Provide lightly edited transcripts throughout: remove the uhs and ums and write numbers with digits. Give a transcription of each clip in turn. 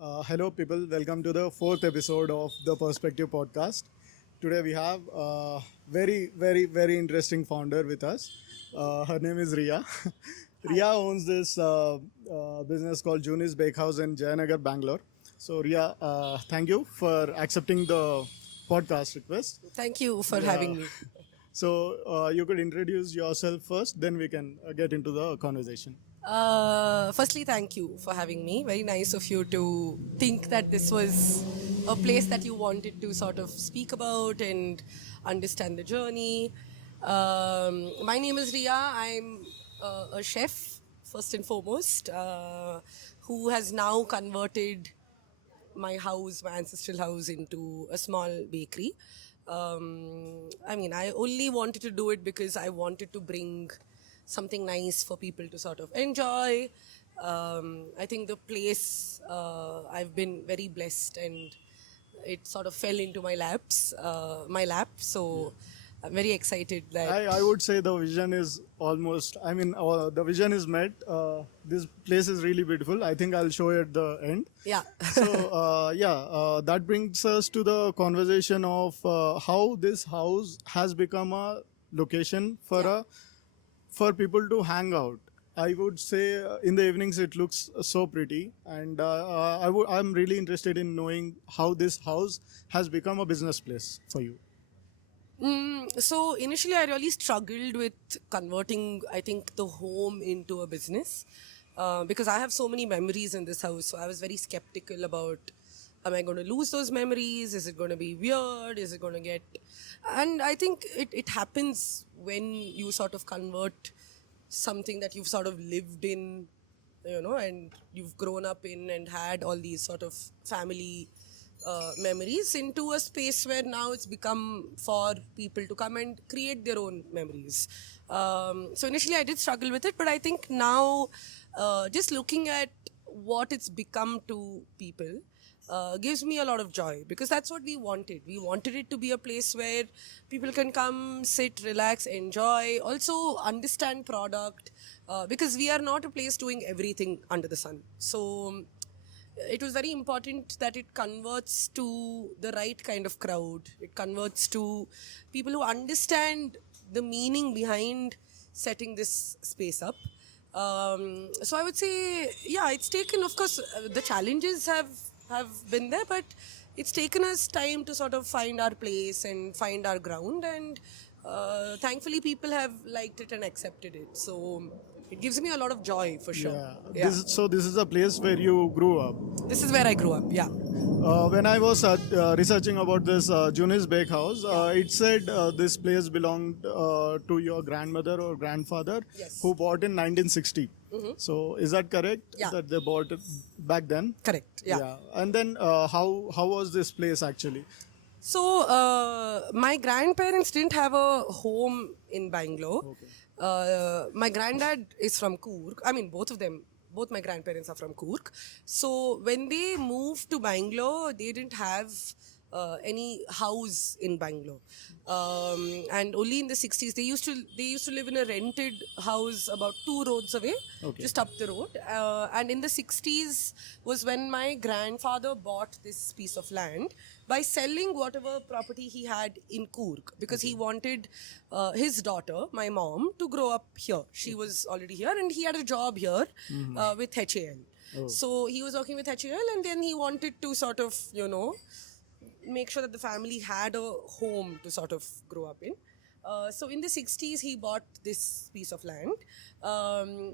Hello, people. Welcome to the fourth episode of the Perspective Podcast. Today we have a very interesting founder with us. Her name is Ria. Ria owns this business called Juni's Bakehouse in Jayanagar, Bangalore. So, Ria, thank you for accepting the podcast request. Thank you for Yeah. having me. So, you could introduce yourself first, then we can get into the conversation. Firstly, thank you for having me. Very nice of you to think that this was a place that you wanted to sort of speak about and understand the journey. My name is Ria. I'm a chef, first and foremost, who has now converted my house, my ancestral house, into a small bakery. I only wanted to do it because I wanted to bring something nice for people to sort of enjoy. I think the place, I've been very blessed, and it sort of fell into my lap. So I'm very excited that. I would say the vision is the vision is met. This place is really beautiful. I think I'll show you at the end. Yeah. So, that brings us to the conversation of how this house has become a location for people to hang out. I would say in the evenings it looks so pretty, and I'm really interested in knowing how this house has become a business place for you. So initially, I really struggled with converting, I think, the home into a business because I have so many memories in this house. So I was very skeptical about, am I going to lose those memories? Is it going to be weird? Is it going to get... And I think it happens when you sort of convert something that you've sort of lived in, and you've grown up in and had all these sort of family memories into a space where now it's become for people to come and create their own memories. So initially I did struggle with it, but I think now just looking at what it's become to people gives me a lot of joy, because that's what we wanted. We wanted it to be a place where people can come, sit, relax, enjoy, also understand product, because we are not a place doing everything under the sun. So it was very important that it converts to the right kind of crowd. It converts to people who understand the meaning behind setting this space up. So I would say, yeah, it's taken, of course, the challenges have been there, but it's taken us time to sort of find our place and find our ground, and thankfully people have liked it and accepted it. So it gives me a lot of joy, for sure. Yeah. This is a place where you grew up. This is where I grew up, yeah. When I was researching about this Juni's Bakehouse, it said this place belonged to your grandmother or grandfather, Yes. who bought in 1960. So is that correct? Yeah. That they bought it back then? Correct, yeah. And then how was this place actually? So, my grandparents didn't have a home in Bangalore. My granddad is from Coorg. I mean, both my grandparents are from Coorg. So, when they moved to Bangalore, they didn't have any house in Bangalore. And only in the 60s, they used to live in a rented house about 2 roads away, just up the road. And in the 60s was when my grandfather bought this piece of land by selling whatever property he had in Coorg, because he wanted his daughter, my mom, to grow up here. She was already here, and he had a job here with HAL. So he was working with HAL, and then he wanted to sort of, make sure that the family had a home to sort of grow up in. So in the 60s, he bought this piece of land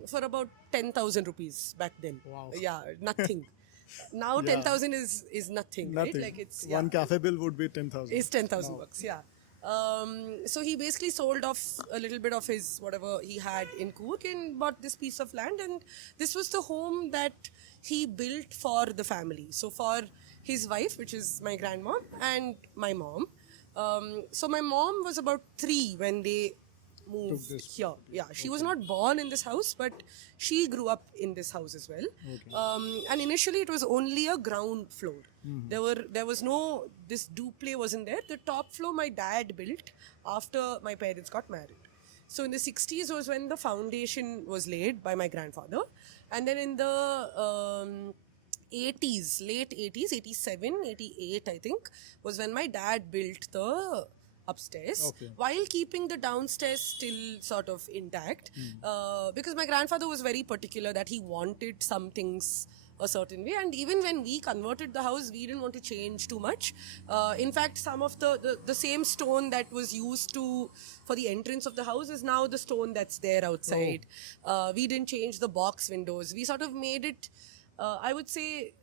for about 10,000 rupees back then. Wow. Yeah, nothing. Now 10,000 is nothing, right? Nothing. Like it's One cafe bill would be 10,000. It's 10,000 bucks, yeah. So he basically sold off a little bit of his whatever he had in Coorg and bought this piece of land, and this was the home that he built for the family. So for his wife, which is my grandma, and my mom. So my mom was about 3 when they moved here. Yeah, she was not born in this house, but she grew up in this house as well. And initially it was only a ground floor. There was no, this duple wasn't there. The top floor my dad built after my parents got married. So in the 60s was when the foundation was laid by my grandfather. And then in the 80s, late 80s, 87, 88, I think, was when my dad built the upstairs Okay. while keeping the downstairs still sort of intact. Because my grandfather was very particular that he wanted some things a certain way, and even when we converted the house, we didn't want to change too much. In fact, some of the same stone that was used to for the entrance of the house is now the stone that's there outside. We didn't change the box windows. We sort of made it, I would say,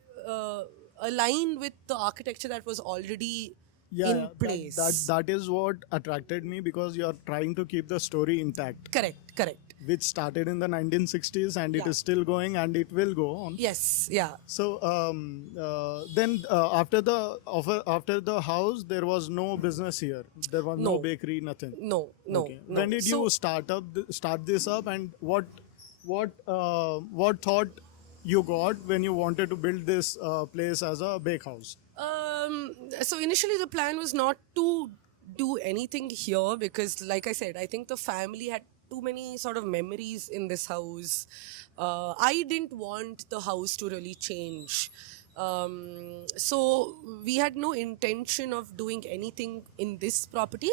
aligned with the architecture that was already in place. That is what attracted me, because you are trying to keep the story intact, Correct. which started in the 1960s and it Yeah. is still going and it will go on. Yes, yeah. So then after the house, there was no business here. There was no No. bakery, nothing. No. Okay. When did you start this up, and what thought you got when you wanted to build this place as a bakehouse? So initially the plan was not to do anything here because, like I said, I think the family had too many sort of memories in this house. I didn't want the house to really change. So we had no intention of doing anything in this property.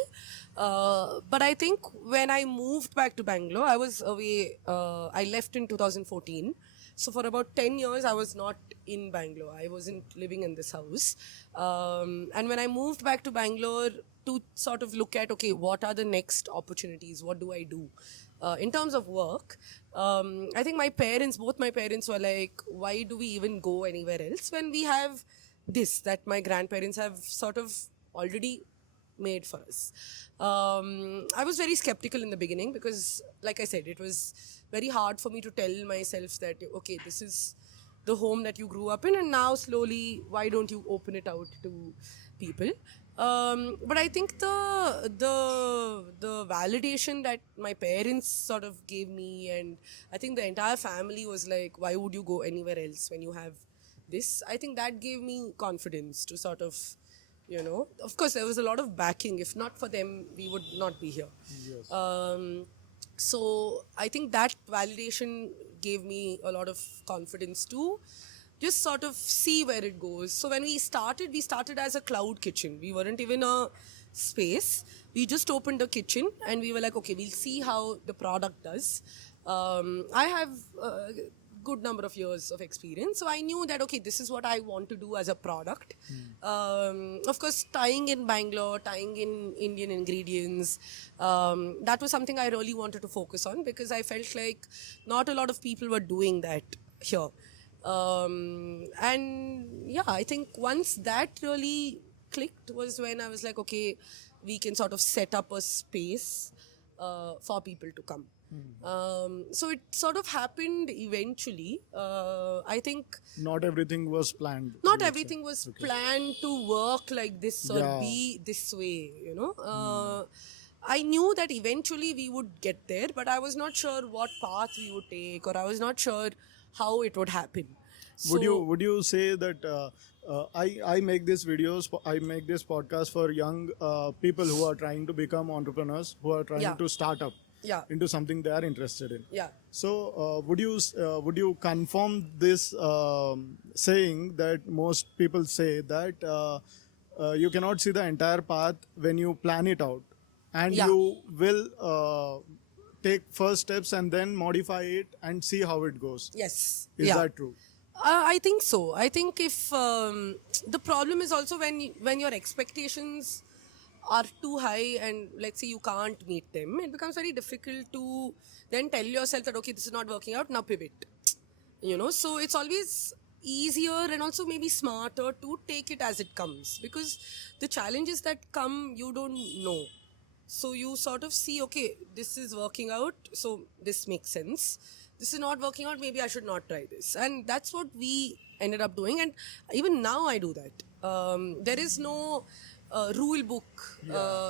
But I think when I moved back to Bangalore, I was away, I left in 2014. So for about 10 years, I was not in Bangalore. I wasn't living in this house. And when I moved back to Bangalore to sort of look at, okay, what are the next opportunities? What do I do? In terms of work, I think both my parents were like, why do we even go anywhere else when we have this that my grandparents have sort of already made for us. I was very skeptical in the beginning because, like I said, it was very hard for me to tell myself that, okay, this is the home that you grew up in, and now slowly, why don't you open it out to people? But I think the validation that my parents sort of gave me, and I think the entire family was like, why would you go anywhere else when you have this? I think that gave me confidence to sort of, of course there was a lot of backing. If not for them, we would not be here. Yes. So I think that validation gave me a lot of confidence to just sort of see where it goes. So when we started as a cloud kitchen. We weren't even a space. We just opened a kitchen and we were like, okay, we'll see how the product does. I have good number of years of experience, so I knew that, okay, this is what I want to do as a product. Of course, tying in Bangalore, tying in Indian ingredients, that was something I really wanted to focus on because I felt like not a lot of people were doing that here. And yeah, I think once that really clicked was when I was like, okay, we can sort of set up a space for people to come. So it sort of happened eventually. I think Not everything was planned. not everything was planned to work like this or Yeah. be this way. I knew that eventually we would get there, but I was not sure what path we would take, or I was not sure how it would happen. Would you say that I make these videos, I make this podcast for young people who are trying to become entrepreneurs, who are trying Yeah. to start up Yeah. into something they are interested in. Yeah. So would you confirm this saying that most people say that you cannot see the entire path when you plan it out, and Yeah. you will take first steps and then modify it and see how it goes. Yes. Is yeah. that true? I think so. I think if the problem is also when your expectations are too high and let's say you can't meet them, it becomes very difficult to then tell yourself that, okay, this is not working out, now pivot. So it's always easier and also maybe smarter to take it as it comes, because the challenges that come you don't know. So you sort of see, okay, this is working out, so this makes sense. This is not working out, maybe I should not try this. And that's what we ended up doing. And even now I do that. There is no rule book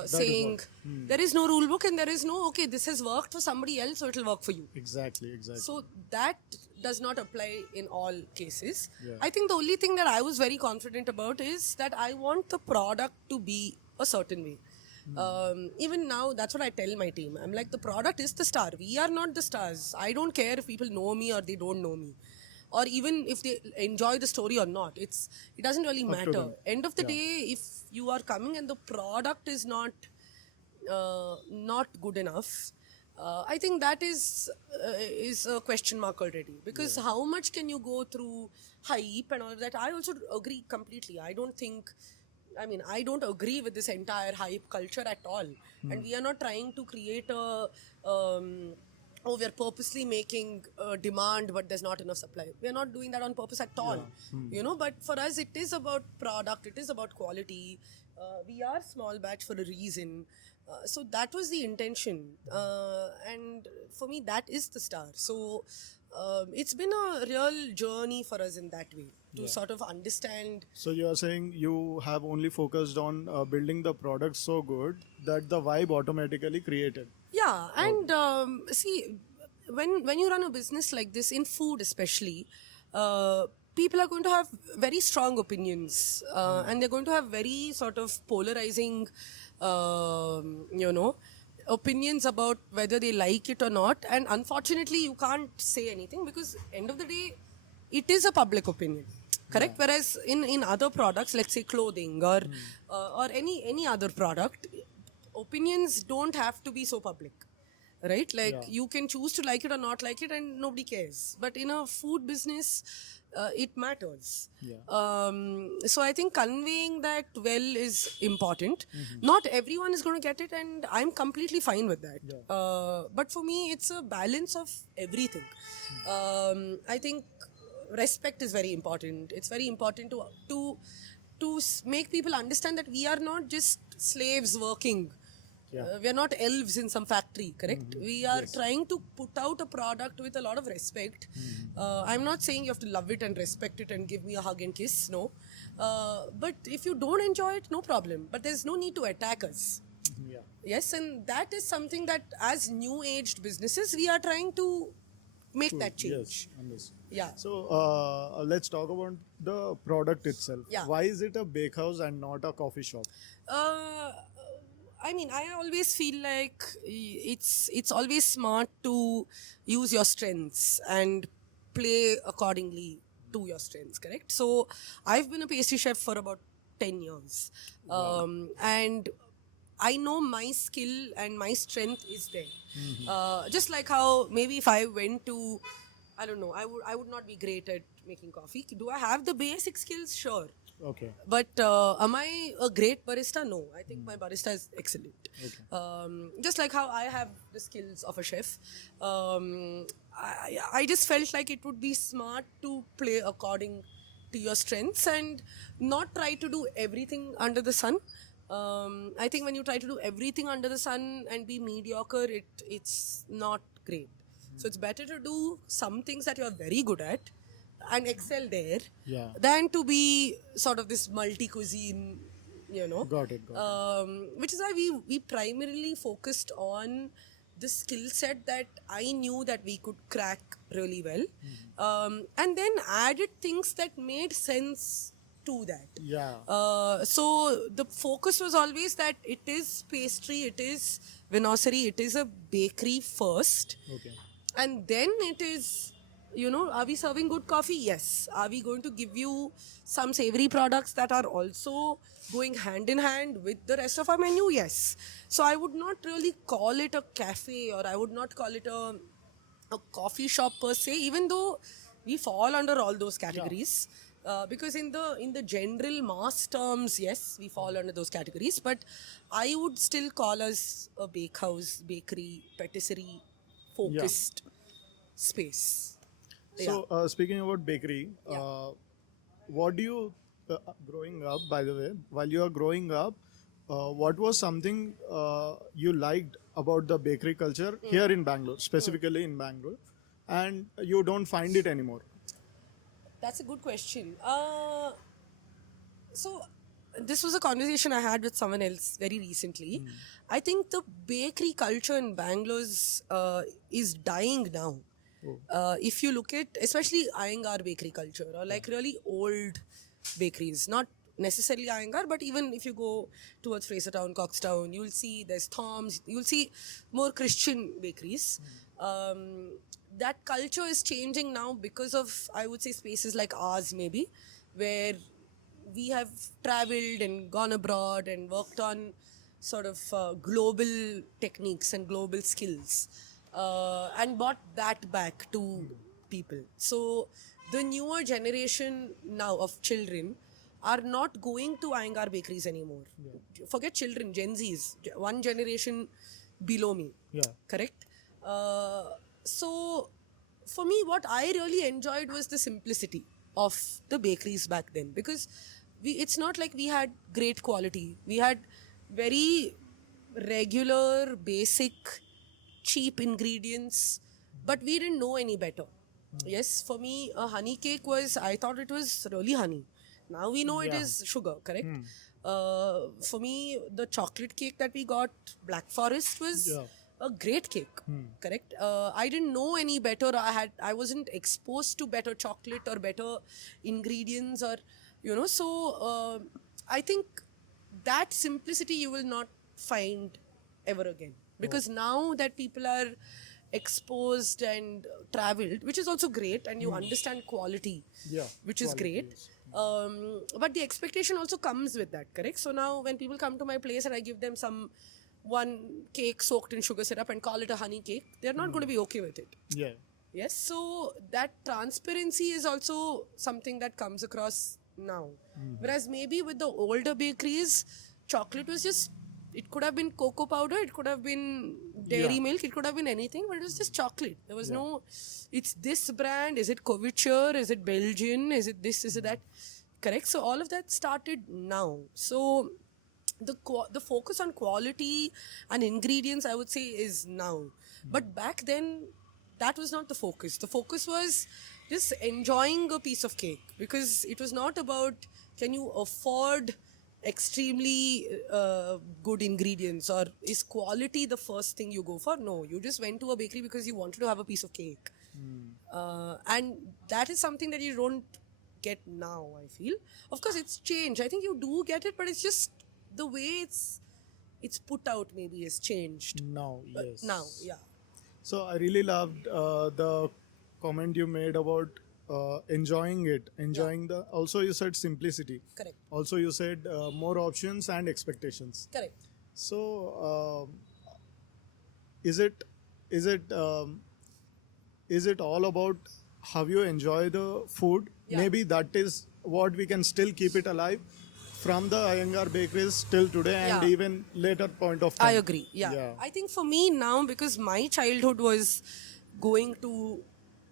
saying, there is no rule book and there is no, okay, this has worked for somebody else, so it will work for you. Exactly. So that does not apply in all cases. Yeah. I think the only thing that I was very confident about is that I want the product to be a certain way. Even now, that's what I tell my team. I'm like, the product is the star. We are not the stars. I don't care if people know me or they don't know me. or even if they enjoy the story or not. It doesn't really matter. them. End of the day, if you are coming and the product is not good enough, I think that is a question mark already. Because how much can you go through hype and all of that? I also agree completely. I don't agree with this entire hype culture at all. And we are not trying to create we are purposely making a demand but there's not enough supply. We are not doing that on purpose at all. But for us, it is about product, it is about quality. We are small batch for a reason. So that was the intention. And for me, that is the star. So it's been a real journey for us in that way to sort of understand. So you are saying you have only focused on building the product so good that the vibe automatically created. Yeah, and see, when you run a business like this, in food especially, people are going to have very strong opinions, and they're going to have very sort of polarizing, opinions about whether they like it or not. And unfortunately, you can't say anything because end of the day, it is a public opinion. Correct. Whereas in other products, let's say clothing or any other product, opinions don't have to be so public, right? Like you can choose to like it or not like it, and nobody cares. But in a food business, it matters. So I think conveying that well is important. Not everyone is going to get it, and I'm completely fine with that. But for me, it's a balance of everything. I think respect is very important. It's very important to make people understand that we are not just slaves working. We are not elves in some factory, correct? We are trying to put out a product with a lot of respect. I'm not saying you have to love it and respect it and give me a hug and kiss, no. But if you don't enjoy it, no problem. But there's no need to attack us. Yes, and that is something that as new-aged businesses, we are trying to make that change. Yeah. So let's talk about the product itself. Why is it a bakehouse and not a coffee shop? I always feel like it's always smart to use your strengths and play accordingly to your strengths, correct? So I've been a pastry chef for about 10 years. And I know my skill and my strength is there. Just like how maybe if I went to, I don't know, I would not be great at making coffee. Do I have the basic skills? Sure. Okay. But am I a great barista? No. I think my barista is excellent. Just like how I have the skills of a chef. I just felt like it would be smart to play according to your strengths and not try to do everything under the sun. I think when you try to do everything under the sun and be mediocre, it's not great. So it's better to do some things that you're very good at and excel there than to be sort of this multi-cuisine, Got it. which is why we primarily focused on the skill set that I knew that we could crack really well, and then added things that made sense to that. So the focus was always that it is pastry, it is Vinoceri, it is a bakery first, and then it is, are we serving good coffee? Yes. Are we going to give you some savory products that are also going hand in hand with the rest of our menu? Yes. So I would not really call it a cafe, or I would not call it a coffee shop per se, even though we fall under all those categories. Because in the general mass terms, yes, we fall under those categories. But I would still call us a bakehouse, bakery, patisserie focused space. So speaking about bakery, what do you, growing up, by the way, while you are growing up, what was something you liked about the bakery culture here in Bangalore, specifically in Bangalore, and you don't find it anymore? That's a good question. So this was a conversation I had with someone else very recently. I think the bakery culture in Bangalore is dying now. If you look at, especially Iyengar bakery culture, or like really old bakeries, not necessarily Iyengar, but even if you go towards Frasertown, Coxtown, you'll see there's Thom's, you'll see more Christian bakeries. That culture is changing now because of, I would say, spaces like ours maybe, where we have traveled and gone abroad and worked on sort of global techniques and global skills and brought that back to people. So the newer generation now of children are not going to Iyengar bakeries anymore. Forget children, Gen Zs, one generation below me. Yeah. Correct? So for me, what I really enjoyed was the simplicity of the bakeries back then, because it's not like we had great quality. We had very regular, basic, cheap ingredients, but we didn't know any better. Yes, for me, a honey cake was, I thought it was really honey. Now we know it is sugar, correct? For me, the chocolate cake that we got, Black Forest, was a great cake, correct? I didn't know any better. I wasn't exposed to better chocolate or better ingredients, or so I think that simplicity you will not find ever again, because now that people are exposed and traveled, which is also great, and you understand quality, which is great. But the expectation also comes with that, correct? So now when people come to my place and I give them one cake soaked in sugar syrup and call it a honey cake, they're not going to be okay with it. Yeah. Yes, so that transparency is also something that comes across now. Whereas maybe with the older bakeries, chocolate was just, it could have been cocoa powder, it could have been dairy milk, it could have been anything, but it was just chocolate. There was no, it's this brand, is it Couverture, is it Belgian, is it this, is it that? Correct? So all of that started now. So the focus on quality and ingredients, I would say, is now. But back then, that was not the focus. The focus was just enjoying a piece of cake, because it was not about can you afford extremely good ingredients, or is quality the first thing you go for. No, you just went to a bakery because you wanted to have a piece of cake. And that is something that you don't get now, I feel. Of course, it's changed. I think you do get it, but it's just the way it's put out maybe has changed. Now, yes. Now, yeah. So I really loved the comment you made about enjoying it, the. Also, you said simplicity. Correct. Also, you said more options and expectations. Correct. So, is it all about how you enjoy the food? Yeah. Maybe that is what we can still keep it alive from the Iyengar bakeries till today, and even later point of time. I agree. Yeah. I think for me now, because my childhood was going to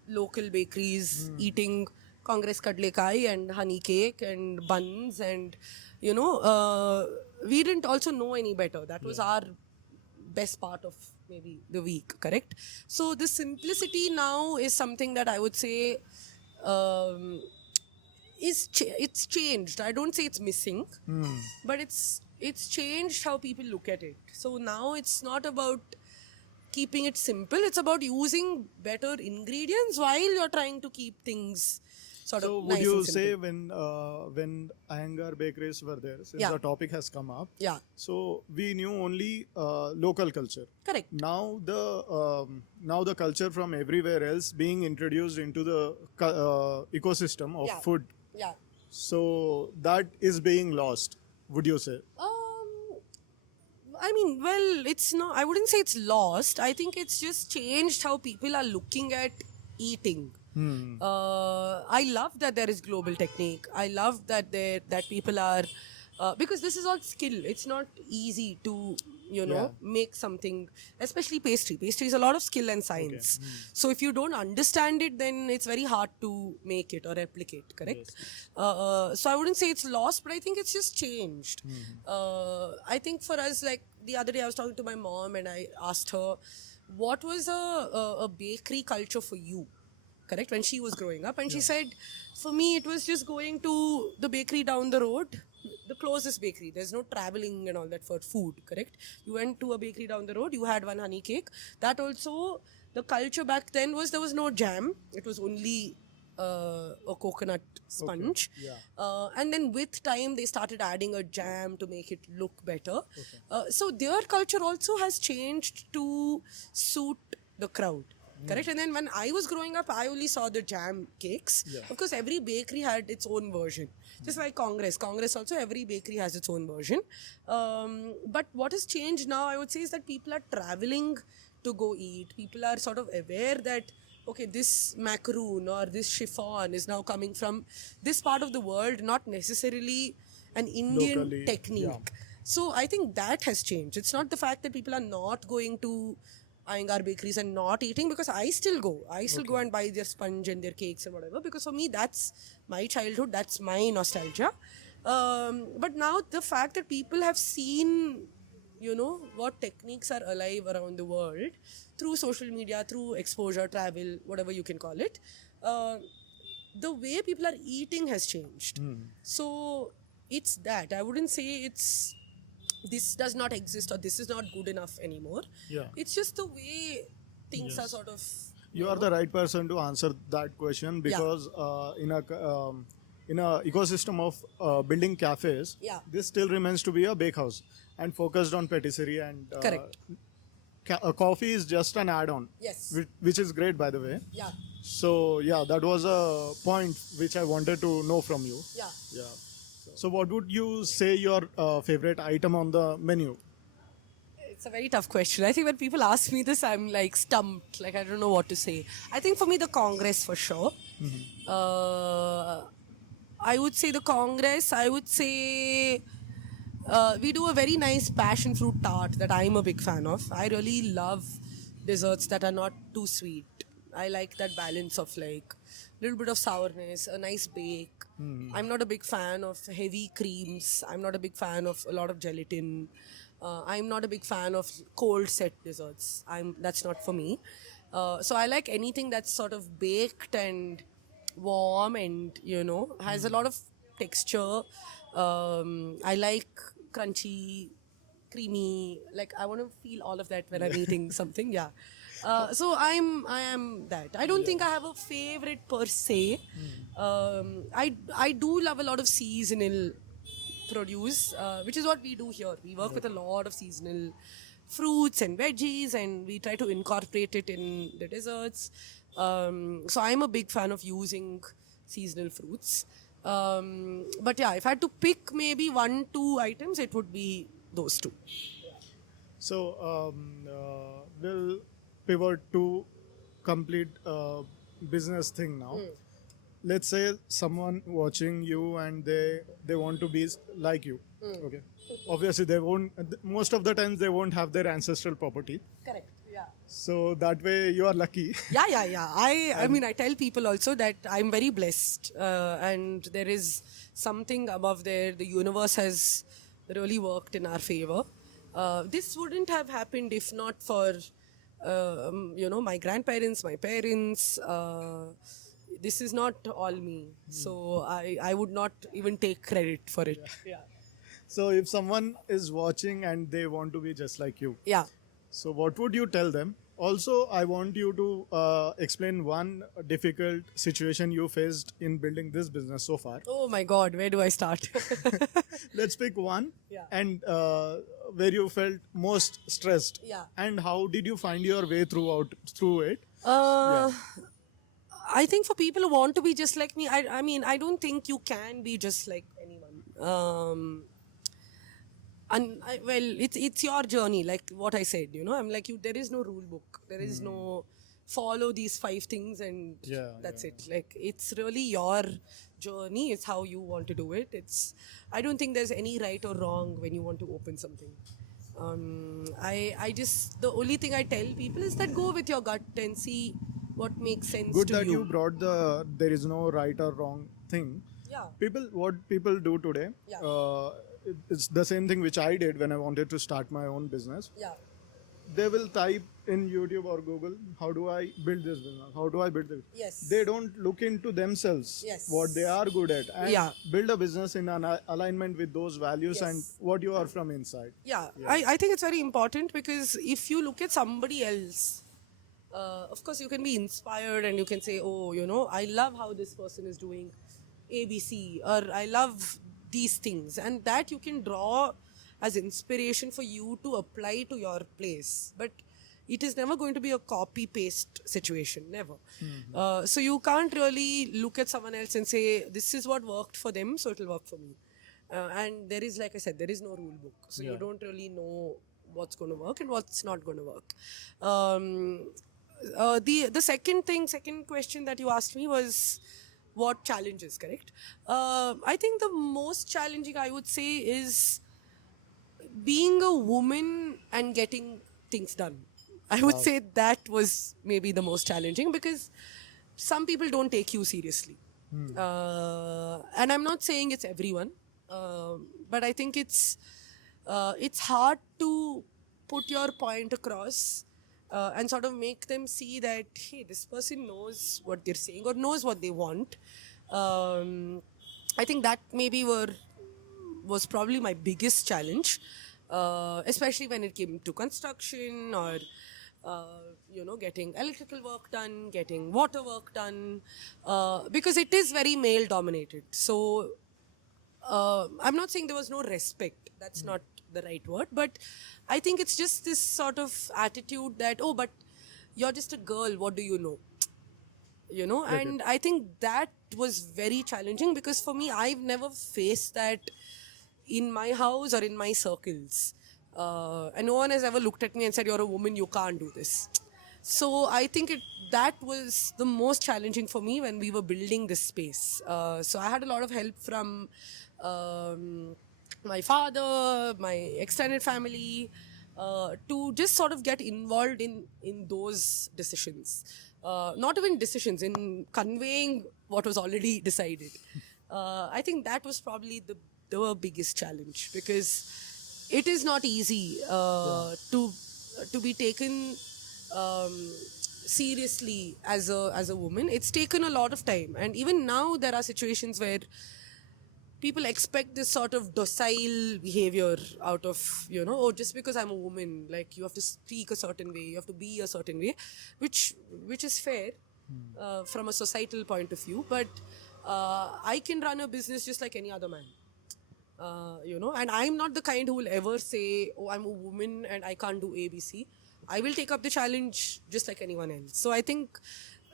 local bakeries, eating Congress Kadle Kai and honey cake and buns, and we didn't also know any better. That was our best part of maybe the week, correct? So the simplicity now is something that I would say it's changed. I don't say it's missing, but it's changed how people look at it. So now it's not about keeping it simple. It's about using better ingredients while you're trying to keep things sort of nice. So would you and simple. say when Iyengar bakeries were there, since the topic has come up, so we knew only local culture. Correct. Now the culture from everywhere else being introduced into the ecosystem of food. Yeah. So that is being lost, would you say? I mean, well, it's not, I wouldn't say it's lost. I think it's just changed how people are looking at eating. I love that there is global technique. I love that people are, because this is all skill. It's not easy to, make something, especially pastry. Pastry is a lot of skill and science. So if you don't understand it, then it's very hard to make it or replicate, correct? So I wouldn't say it's lost, but I think it's just changed. I think for us, like the other day I was talking to my mom and I asked her, what was a bakery culture for you? Correct, when she was growing up, and she said, for me it was just going to the bakery down the road, the closest bakery. There's no traveling and all that for food, correct? You went to a bakery down the road, you had one honey cake. That also, the culture back then was there was no jam. It was only a coconut sponge. Yeah. And then with time, they started adding a jam to make it look better. So their culture also has changed to suit the crowd. Correct. And then when I was growing up, I only saw the jam cakes. Yeah. Of course, every bakery had its own version. Just like Congress. Congress also, every bakery has its own version. But what has changed now, I would say, is that people are traveling to go eat. People are sort of aware that, okay, this macaroon or this chiffon is now coming from this part of the world, not necessarily an Indian Locally, technique. yeah. So I think that has changed. It's not the fact that people are not going to Iyengar bakeries and not eating, because I still go. I still go and buy their sponge and their cakes and whatever, because for me that's my childhood, that's my nostalgia. But now the fact that people have seen, you know, what techniques are alive around the world through social media, through exposure, travel, whatever you can call it, the way people are eating has changed. So it's that. I wouldn't say it's this does not exist or this is not good enough anymore. Yeah. It's just the way things are sort of. You are the right person to answer that question, because in a ecosystem of building cafes, Yeah. this still remains to be a bakehouse and focused on patisserie and Correct. Coffee is just an add-on. Yes. Which is great, by the way. Yeah. So yeah, that was a point which I wanted to know from you. Yeah. Yeah. So what would you say your favorite item on the menu? It's a very tough question. I think when people ask me this, I'm like stumped. Like, I don't know what to say. I think for me, the Congress for sure. I would say the Congress. I would say we do a very nice passion fruit tart that I'm a big fan of. I really love desserts that are not too sweet. I like that balance of like a little bit of sourness, a nice bake. I'm not a big fan of heavy creams. I'm not a big fan of a lot of gelatin. I'm not a big fan of cold set desserts. That's not for me. So I like anything that's sort of baked and warm and, you know, has a lot of texture. I like crunchy, creamy. Like, I want to feel all of that when I'm eating something. Yeah. So I am that. I don't think I have a favorite per se. I do love a lot of seasonal produce, which is what we do here. We work with a lot of seasonal fruits and veggies, and we try to incorporate it in the desserts. So I'm a big fan of using seasonal fruits. But yeah, if I had to pick maybe 1-2 items, it would be those two. So we'll pivot to complete business thing now. Let's say someone watching you and they want to be like you. Okay. Obviously, they won't. Most of the times, they won't have their ancestral property. Correct. Yeah. So that way, you are lucky. Yeah. I mean, I tell people also that I'm very blessed, and there is something above there. The universe has really worked in our favor. This wouldn't have happened if not for, you know, my grandparents, my parents. This is not all me. So I would not even take credit for it. Yeah. So if someone is watching and they want to be just like you, Yeah. so what would you tell them? Also, I want you to explain one difficult situation you faced in building this business so far. Oh my God, where do I start? Let's pick one. Yeah. And where you felt most stressed. Yeah. And how did you find your way through it? I think for people who want to be just like me, I mean, I don't think you can be just like anyone. Well, it's your journey, like what I said, you know. I'm like you. There is no rule book. There is no follow these 5 things and that's it. Like, it's really your journey. It's how you want to do it. I don't think there's any right or wrong when you want to open something. I just, the only thing I tell people is that go with your gut and see what makes sense Good to that you you. brought there is no right or wrong thing. Yeah. What people do today, Yeah. it's the same thing which I did when I wanted to start my own business. Yeah. They will type in YouTube or Google, how do I build this business? How do I build this? Yes. They don't look into themselves, Yes. what they are good at, and Yeah. build a business in an alignment with those values and Yes. what you are from inside. Yeah. I think it's very important, because if you look at somebody else, Of course, you can be inspired and you can say, oh, I love how this person is doing ABC, or I love these things. And that you can draw as inspiration for you to apply to your place. But it is never going to be a copy paste situation, never. So you can't really look at someone else and say, this is what worked for them, so it'll work for me. And there is, like I said, there is no rule book. So you don't really know what's going to work and what's not going to work. The second question that you asked me was what challenges, correct? I think the most challenging, I would say, is being a woman and getting things done. I would say that was maybe the most challenging, because some people don't take you seriously. And I'm not saying it's everyone, but I think it's hard to put your point across and sort of make them see that, hey, this person knows what they're saying or knows what they want. I think that maybe was probably my biggest challenge, especially when it came to construction or getting electrical work done, getting water work done, because it is very male dominated. So I'm not saying there was no respect. That's not the right word. But I think it's just this sort of attitude that, oh, but you're just a girl. What do you know? And I think that was very challenging, because for me, I've never faced that in my house or in my circles. And no one has ever looked at me and said, you're a woman, you can't do this. So I think that was the most challenging for me when we were building this space. So I had a lot of help from my father, my extended family, to just sort of get involved in those decisions. Not even decisions, in conveying what was already decided. I think that was probably the biggest challenge, because it is not easy to be taken seriously as a woman. It's taken a lot of time, and even now there are situations where people expect this sort of docile behavior out of, oh, just because I'm a woman, like you have to speak a certain way, you have to be a certain way, which is fair from a societal point of view. But I can run a business just like any other man. And I'm not the kind who will ever say, oh, I'm a woman and I can't do ABC. I will take up the challenge just like anyone else. So I think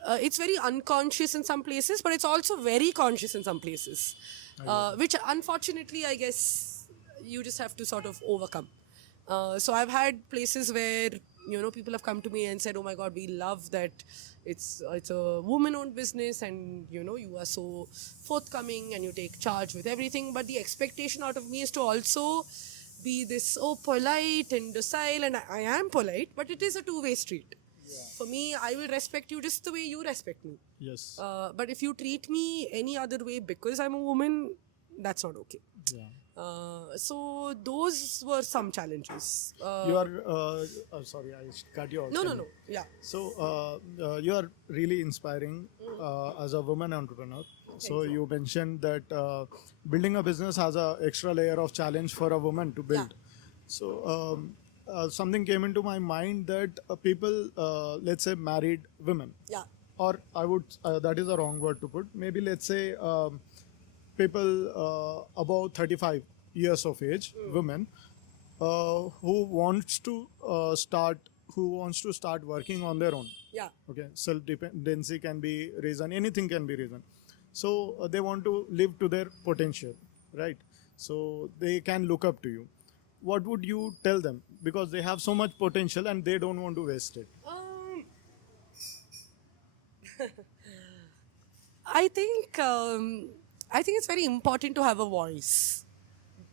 it's very unconscious in some places, but it's also very conscious in some places, which unfortunately, I guess, you just have to sort of overcome. So I've had places where, people have come to me and said, oh my God, we love that it's a woman-owned business, and, you are so forthcoming and you take charge with everything. But the expectation out of me is to also be this, polite and docile, and I am polite, but it is a two-way street. Yeah. For me, I will respect you just the way you respect me. Yes. But if you treat me any other way because I'm a woman, that's not okay. Yeah. So those were some challenges. You are, sorry, I cut you off. No. Yeah. So you are really inspiring as a woman entrepreneur. So you mentioned that building a business has an extra layer of challenge for a woman to build. Yeah. So something came into my mind that people, let's say married women. Yeah. Or I would, that is a wrong word to put. Maybe let's say people above 35 years of age, women, who wants to start working on their own. Yeah. Okay, self-dependency can be reason, anything can be reason. So they want to live to their potential, right? So they can look up to you. What would you tell them? Because they have so much potential and they don't want to waste it. I think it's very important to have a voice.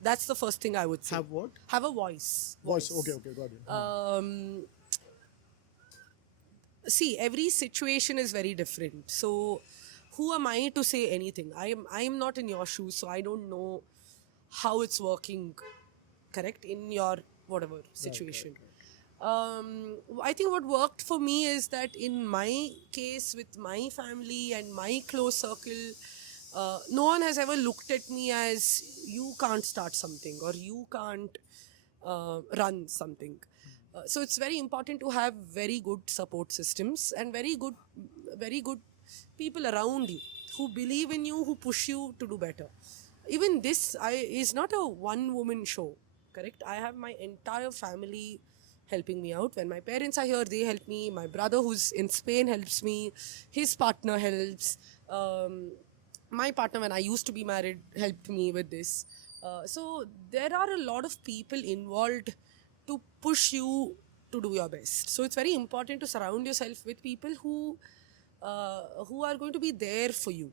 That's the first thing I would say. Have what? Have a voice. Voice. Okay, got it. See, every situation is very different. So, who am I to say anything? I am not in your shoes, so I don't know how it's working. Correct, in your whatever situation. I think what worked for me is that in my case with my family and my close circle, no one has ever looked at me as you can't start something or you can't run something. So it's very important to have very good support systems and very good people around you who believe in you, who push you to do better. Even this is not a one woman show, correct? I have my entire family helping me out. When my parents are here, they help me. My brother, who's in Spain, helps me. His partner helps. My partner, when I used to be married, helped me with this. So there are a lot of people involved to push you to do your best. So it's very important to surround yourself with people who are going to be there for you,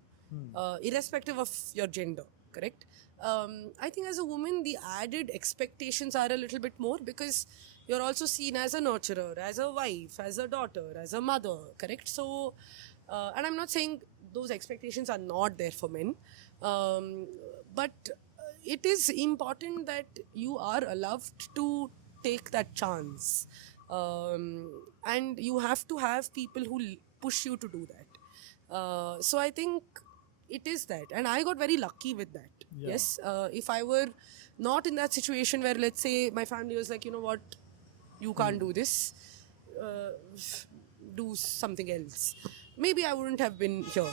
irrespective of your gender. Correct. I think as a woman, the added expectations are a little bit more because you're also seen as a nurturer, as a wife, as a daughter, as a mother. Correct. So, and I'm not saying those expectations are not there for men, but it is important that you are allowed to take that chance, and you have to have people who push you to do that. So I think it is that, and I got very lucky with that. Yes, if I were not in that situation where, let's say, my family was like, you know what, you can't do this, do something else, maybe I wouldn't have been here.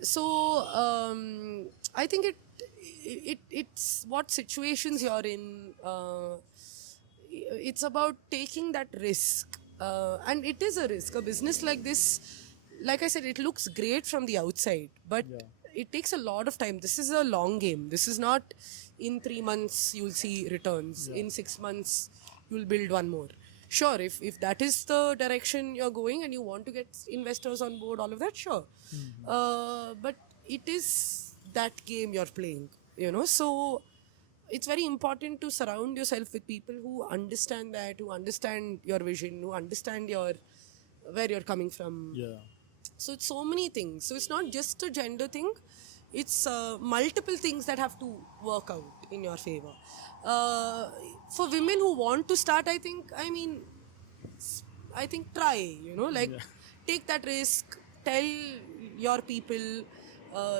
So I think it's what situations you're in. It's about taking that risk, and it is a risk. A business like this, like I said, it looks great from the outside, but it takes a lot of time. This is a long game. This is not in 3 months you'll see returns. In 6 months you'll build one more. Sure, if that is the direction you're going and you want to get investors on board, all of that, sure. But it is that game you're playing, you know. So it's very important to surround yourself with people who understand that, who understand your vision, who understand where you're coming from. Yeah. So it's so many things. So it's not just a gender thing. It's multiple things that have to work out in your favor. For women who want to start, I think try, you know, like take that risk, tell your people,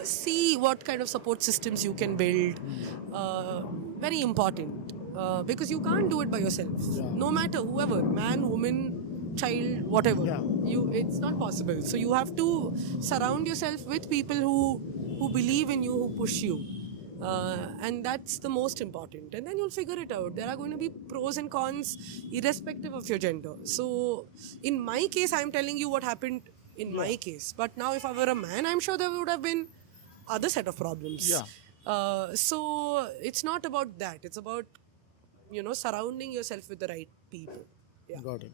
see what kind of support systems you can build. Very important, because you can't do it by yourself. No matter whoever, man, woman, child, whatever, it's not possible. So you have to surround yourself with people who believe in you, who push you. And that's the most important, and then you'll figure it out. There are going to be pros and cons irrespective of your gender. So in my case, I'm telling you what happened in my case, but now if I were a man, I'm sure there would have been other set of problems. So it's not about that. It's about, you know, surrounding yourself with the right people. Got it.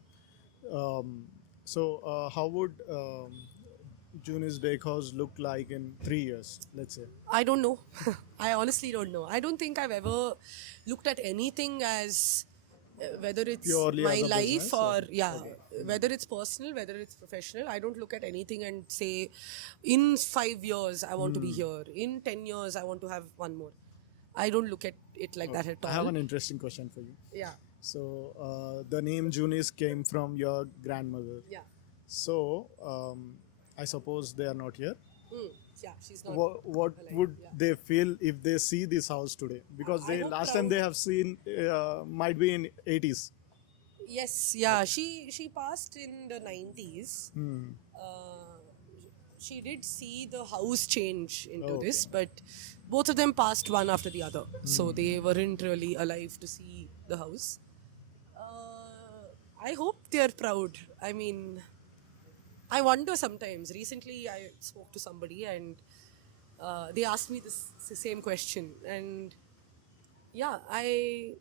So how would Juni's Bakehouse look like in 3 years, let's say? I don't know. I honestly don't know. I don't think I've ever looked at anything as whether it's Purely my as a life business, or whether it's personal, whether it's professional. I don't look at anything and say, in 5 years I want to be here. In 10 years I want to have one more. I don't look at it like that at all. I have an interesting question for you. Yeah. So the name Junis came from your grandmother. Yeah. So I suppose they are not here. Yeah, she's not. What alive. would they feel if they see this house today? Because I they hope last time proud. they have seen might be in 80s. Yes, yeah. She passed in the 90s. She did see the house change into this, but both of them passed one after the other. So they weren't really alive to see the house. I hope they're proud. I mean, I wonder sometimes. Recently, I spoke to somebody and they asked me the same question. And yeah, I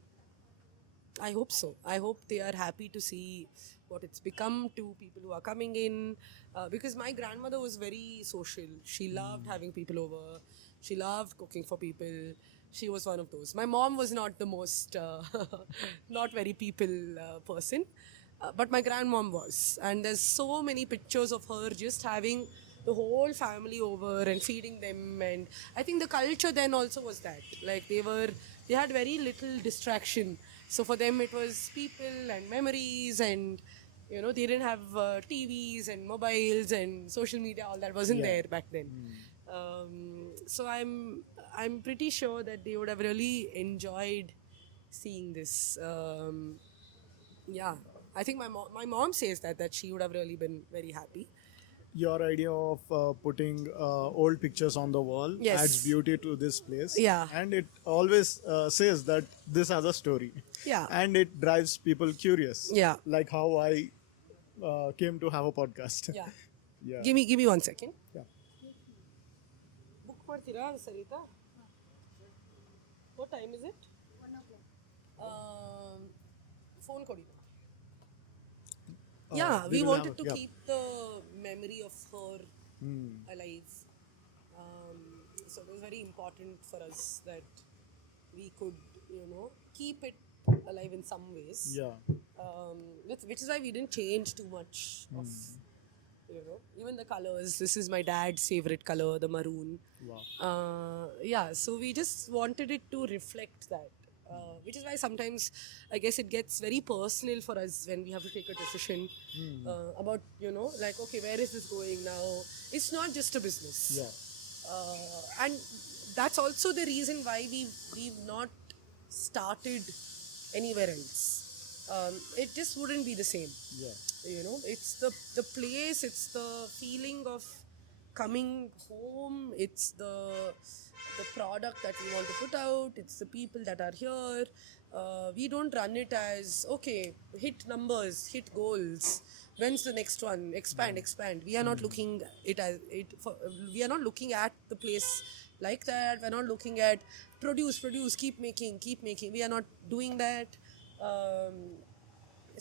hope so. I hope they are happy to see what it's become to people who are coming in. Because my grandmother was very social. She loved having people over. She loved cooking for people. She was one of those. My mom was not the most, not very people person. But my grandmom was. And there's so many pictures of her just having the whole family over and feeding them. And I think the culture then also was that. Like they had very little distraction. So for them it was people and memories, and you know, they didn't have TVs and mobiles and social media. All that wasn't there back then. So I'm pretty sure that they would have really enjoyed seeing this. Yeah, I think my mom says that she would have really been very happy. Your idea of putting old pictures on the wall Yes. adds beauty to this place. Yeah. And it always says that this has a story. Yeah. And it drives people curious. Yeah. Like how I came to have a podcast. Yeah. Yeah. Give me 1 second. Yeah. Book ಮಾಡ್ತೀರಾ Sarita? What time is it? 1 o'clock. Phone ಕೊಡಿ. Yeah, we will wanted have to yeah. keep the memory of her Hmm. alive. So it was very important for us that we could, keep it alive in some ways. Yeah. Which is why we didn't change too much of, even the colors. This is my dad's favorite color, the maroon. Wow. Yeah, so we just wanted it to reflect that. Which is why sometimes I guess it gets very personal for us when we have to take a decision about, like, okay, where is this going now? It's not just a business. Yeah. And that's also the reason why we've not started anywhere else. It just wouldn't be the same. Yeah. It's the place, it's the feeling of coming home, it's the product that we want to put out, it's the people that are here. We don't run it as, okay, hit numbers, hit goals, when's the next one, expand. We are not looking we are not looking at the place like that. We're not looking at produce, keep making. We are not doing that.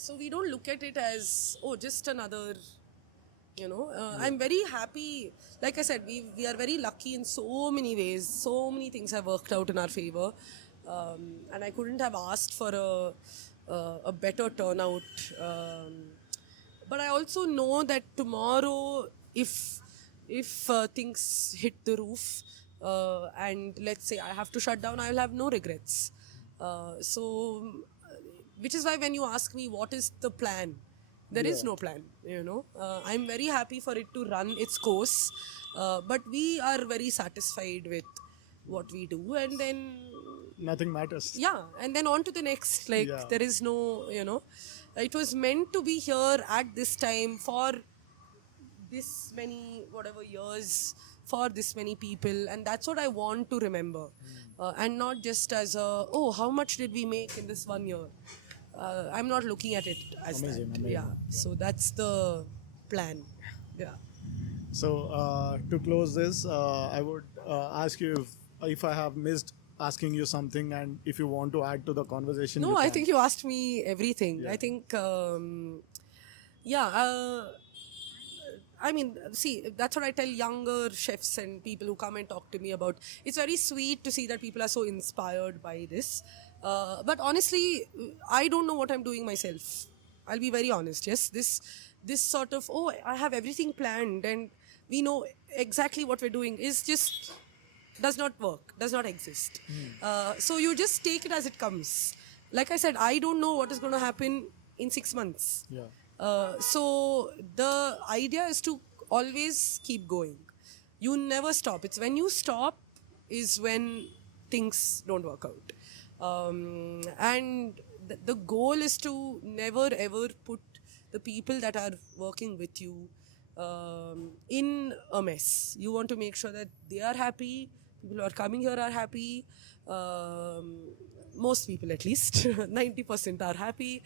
So we don't look at it as, oh, just another, I'm very happy. Like I said, we are very lucky in so many ways. So many things have worked out in our favor. And I couldn't have asked for a better turnout. But I also know that tomorrow, if things hit the roof, and let's say I have to shut down, I will have no regrets. So, which is why when you ask me what is the plan, there is no plan. I'm very happy for it to run its course, but we are very satisfied with what we do, and then Nothing matters. and then on to the next. Like, Yeah. there is no, it was meant to be here at this time for this many whatever years, for this many people, and that's what I want to remember. And not just as oh, how much did we make in this 1 year. I'm not looking at it as Amazing, that. amazing. Yeah, so that's the plan. Yeah. So to close this, I would ask you if I have missed asking you something, and if you want to add to the conversation. No, you I can. think you asked me everything. Yeah. I think, I mean, see, that's what I tell younger chefs and people who come and talk to me about. It's very sweet to see that people are so inspired by this. But honestly, I don't know what I'm doing myself. I'll be very honest. Yes, this sort of, oh, I have everything planned and we know exactly what we're doing is just does not work, does not exist. So you just take it as it comes. Like I said, I don't know what is going to happen in 6 months. Yeah. So the idea is to always keep going. You never stop. It's when you stop is when things don't work out. And the goal is to never ever put the people that are working with you in a mess. You want to make sure that they are happy, people who are coming here are happy, most people at least, 90% are happy.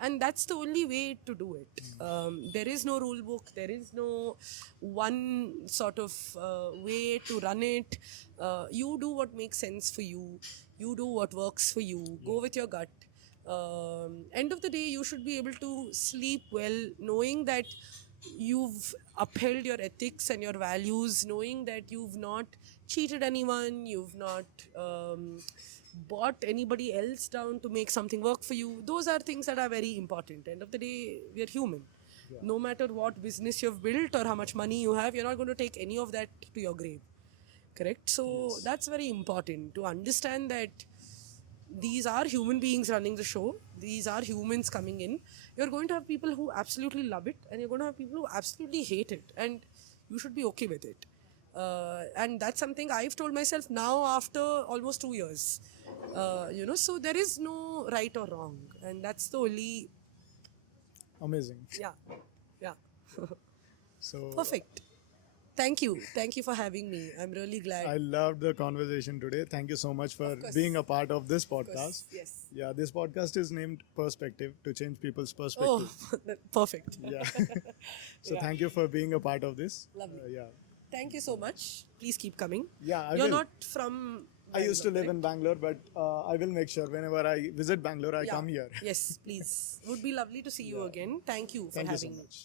And that's the only way to do it. There is no rule book, there is no one sort of way to run it. You do what makes sense for you, you do what works for you, go with your gut. End of the day, you should be able to sleep well, knowing that you've upheld your ethics and your values, knowing that you've not cheated anyone, you've not bought anybody else down to make something work for you. Those are things that are very important. End of the day, we are human. No matter what business you've built or how much money you have, you're not going to take any of that to your grave. Correct? So that's very important to understand that these are human beings running the show. These are humans coming in. You're going to have people who absolutely love it, and you're going to have people who absolutely hate it, and you should be okay with it. And that's something I've told myself now after almost 2 years. So there is no right or wrong, and that's the only Amazing. yeah. So Perfect. Thank you for having me. I'm really glad. I loved the conversation today. Thank you so much for course. being a part of this Of course, podcast. yes. Yeah, this podcast is named Perspective to change people's perspective. Oh, perfect. Yeah. So Yeah. thank you for being a part of this. Lovely. Yeah. Thank you so much. Please keep coming. Yeah, I You're will. not from. I used to Bangalore, live in Bangalore, but I will make sure whenever I visit Bangalore, I Yeah. come here. Yes, please. Would be lovely to see you again. Thank you for Thank you so having me. much.